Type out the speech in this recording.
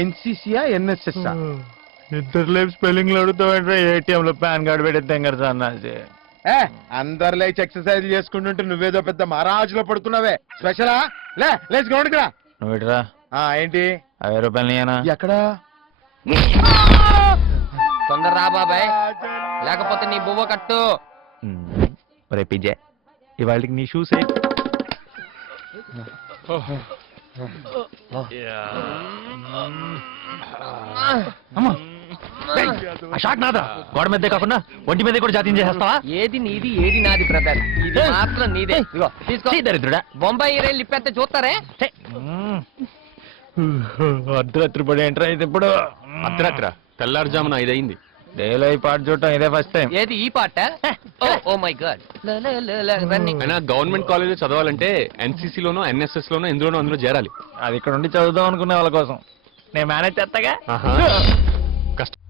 ఎన్సీసీయా NSS? ఇద్దరు లేపు spelling లో అడుగుతావు ఏటీఎం లో పాన్ కార్డు పెట్టేద్దాం కదా అన్నది. అందరు లేచి ఎక్సర్సైజ్ చేసుకుంటుంటే నువ్వేదో పెద్ద మహారాజులో పడుకున్నావే. స్పెషలా? లేచి గ్రౌండ్కి రా. నువ్వు ఇటురా. ఏంటి 50 రూపాయలు నీయనా? ఎక్కడా? తొందర రా బాబాయ్, లేకపోతే నీ బువ్వ కట్టు. రే పిజ్జా, ఇవాళకి నీ షూస్ షాట్ నాదా? గోడ మీదే కాకుండా ఒంటి మీద కూడా జాతీయం చేసేస్తావా? ఏది నీది ఏది నాది బ్రదర్, ఇది మాత్రం నీదే. ఇదిగో తీసుకో. దరిద్రుడా, బొంబాయి రైలు ఇప్పెత్తే చూస్తారే. అర్ధరాత్రి పడి ఏంట్రా ఇది ఇప్పుడు? అర్ధరాత్ర తెల్లారుజామున 5 అయింది. డేలో ఈ పాట చూడటం ఇదే ఫస్ట్ టైం. ఏది ఈ పాట? Oh my god. అయినా గవర్నమెంట్ కాలేజ్ చదవాలంటే ఎన్సీసీ లోనో ఎన్ఎస్ఎస్ లోనో ఎందులోనో అందులో చేరాలి. అది ఇక్కడ ఉండి చదువుదాం అనుకునే వాళ్ళ కోసం నేను మేనేజ్ చేస్తాగా. కష్టం.